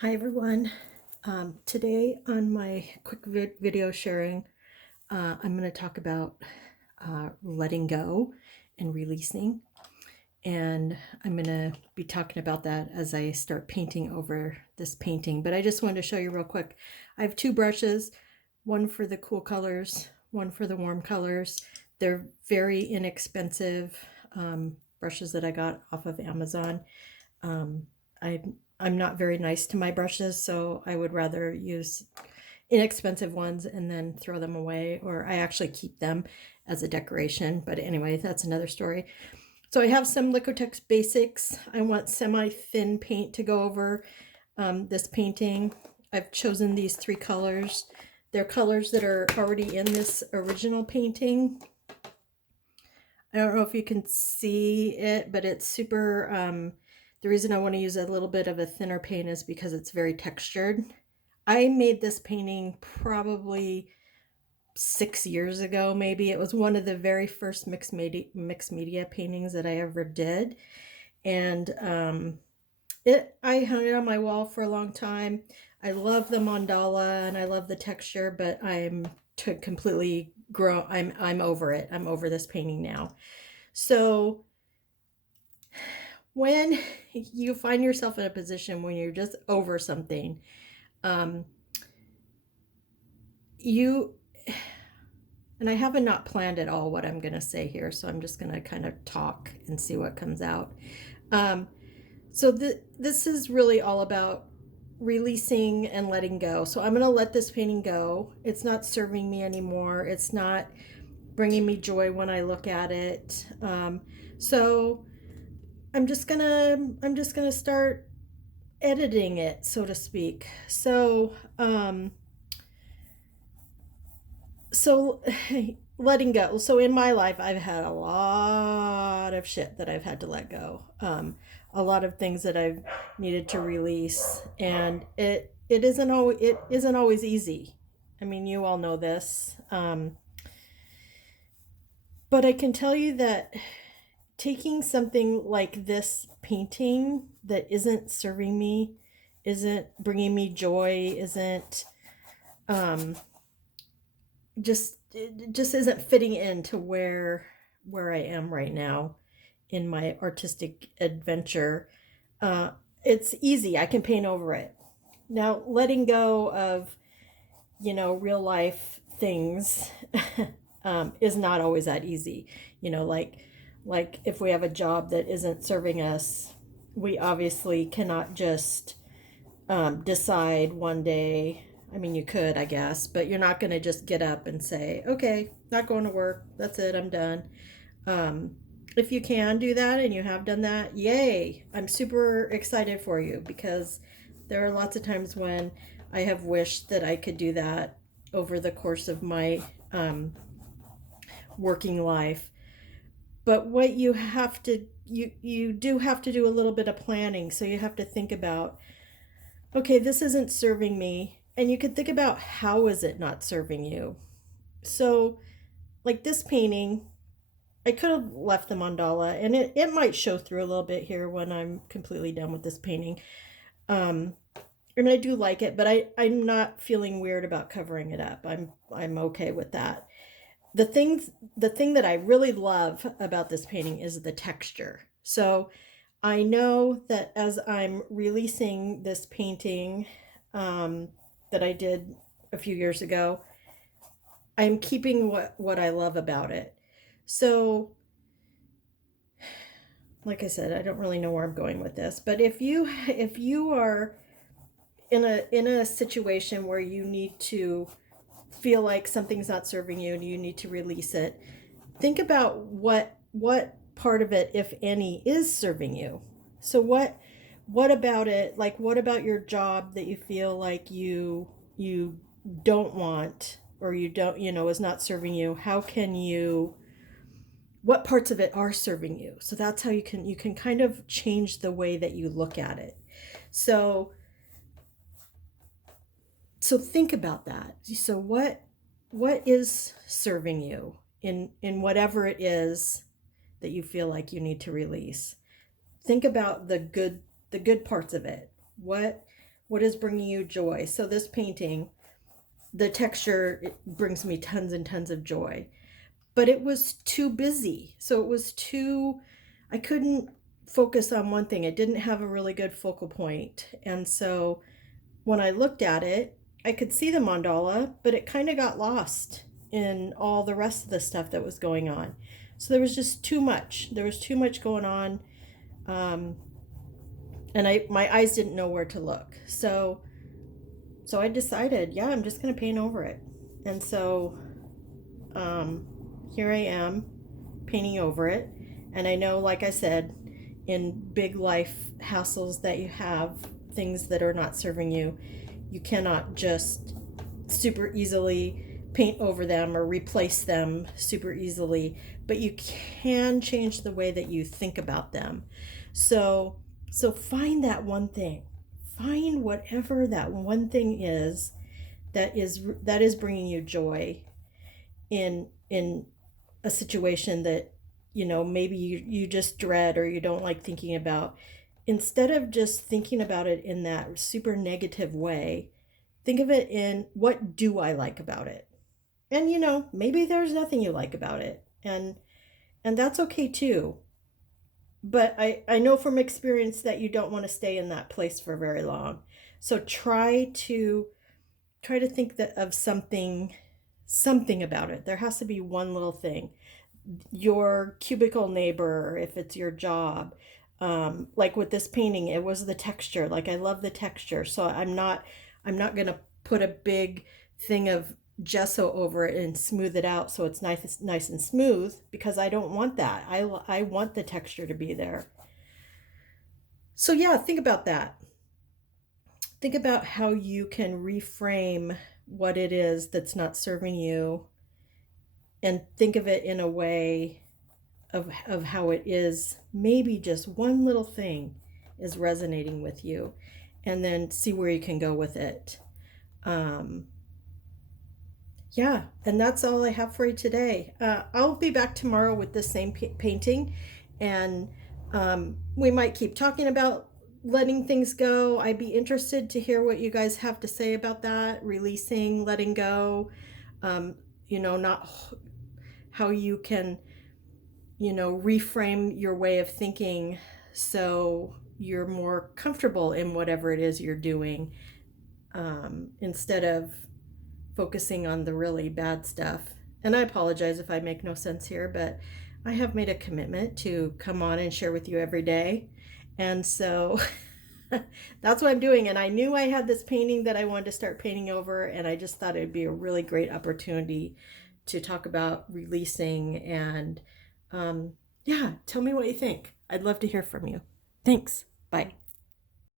Hi everyone. Today on my quick video sharing, I'm going to talk about letting go and releasing. And I'm going to be talking about that as I start painting over this painting. But I just wanted to show you real quick. I have two brushes, one for the cool colors, one for the warm colors. They're very inexpensive brushes that I got off of Amazon. I I'm not very nice to my brushes, so I would rather use inexpensive ones and then throw them away, or I actually keep them as a decoration. But anyway, that's another story. So I have some Liquitex Basics. I want semi-thin paint to go over this painting. I've chosen these three colors. They're colors that are already in this original painting. I don't know if you can see it, but it's super, the reason I want to use a little bit of a thinner paint is because it's very textured. I made this painting probably 6 years ago, maybe. It was one of the very first mixed media paintings that I ever did. And I hung it on my wall for a long time. I love the mandala and I love the texture, but I'm to completely grow. I'm over it. I'm over this painting now. So when you find yourself in a position when you're just over something, um, you and I haven't not planned at all what I'm going to say here, so I'm just going to kind of talk and see what comes out. Um, so this is really all about releasing and letting go. So I'm going to let this painting go. It's not serving me anymore. It's not bringing me joy when I look at it. So I'm just gonna start editing it, so to speak. So letting go. So in my life, I've had a lot of shit that I've had to let go. A lot of things that I've needed to release, and it isn't always easy. I mean, you all know this. But I can tell you that taking something like this painting that isn't serving me, isn't bringing me joy, isn't um, just it just isn't fitting into where I am right now in my artistic adventure. Uh, it's easy. I can paint over it. Now, letting go of real life things is not always that easy. Like if we have a job that isn't serving us, we obviously cannot just decide one day. I mean, you could, I guess, but you're not going to just get up and say, okay, not going to work. That's it. I'm done. Um, if you can do that and you have done that, yay. I'm super excited for you because there are lots of times when I have wished that I could do that over the course of my working life. But what you do have to do a little bit of planning. So you have to think about, okay, this isn't serving me. And you can think about, how is it not serving you? So, like this painting, I could have left the mandala, and it might show through a little bit here when I'm completely done with this painting. Um, and I do like it, but I'm not feeling weird about covering it up. I'm okay with that. The thing that I really love about this painting is the texture. So I know that as I'm releasing this painting that I did a few years ago, I'm keeping what I love about it. So, like I said, I don't really know where I'm going with this, but if you are in a situation where you need to feel like something's not serving you and you need to release it, think about what part of it, if any, is serving you. So what about it, like what about your job that you feel like you don't want, or you don't, is not serving you? How can you, what parts of it are serving you? So that's how you can kind of change the way that you look at it. So so think about that. So what is serving you in whatever it is that you feel like you need to release? Think about the good parts of it. What is bringing you joy? So this painting, the texture, it brings me tons and tons of joy, but it was too busy. So it was too, I couldn't focus on one thing. It didn't have a really good focal point. And so when I looked at it, I could see the mandala, but it kind of got lost in all the rest of the stuff that was going on. So there was just too much. There was too much going on. And my eyes didn't know where to look. So I decided, yeah, I'm just going to paint over it. And so here I am painting over it. And I know, like I said, in big life hassles that you have, things that are not serving you, you cannot just super easily paint over them or replace them super easily, but you can change the way that you think about them. So find that one thing. Find whatever that one thing is that is bringing you joy in a situation that, you know, maybe you just dread or you don't like thinking about. Instead of just thinking about it in that super negative way, think of it in, what do I like about it? And you know, maybe there's nothing you like about it. And that's okay too. But I know from experience that you don't want to stay in that place for very long. So try to think that of something about it. There has to be one little thing. Your cubicle neighbor, if it's your job. Like with this painting, it was the texture. Like, I love the texture. So I'm not gonna put a big thing of gesso over it and smooth it out so it's nice and smooth, because I don't want that. I want the texture to be there. So yeah, think about that. Think about how you can reframe what it is that's not serving you, and think of it in a way of how it is. Maybe just one little thing is resonating with you, and then see where you can go with it. Yeah, and that's all I have for you today. I'll be back tomorrow with the same painting, and we might keep talking about letting things go. I'd be interested to hear what you guys have to say about that, releasing, letting go, you know, not how you can, you know, reframe your way of thinking so you're more comfortable in whatever it is you're doing, instead of focusing on the really bad stuff. And I apologize if I make no sense here, but I have made a commitment to come on and share with you every day. And so that's what I'm doing. And I knew I had this painting that I wanted to start painting over, and I just thought it'd be a really great opportunity to talk about releasing. And yeah, tell me what you think. I'd love to hear from you. Thanks. Bye.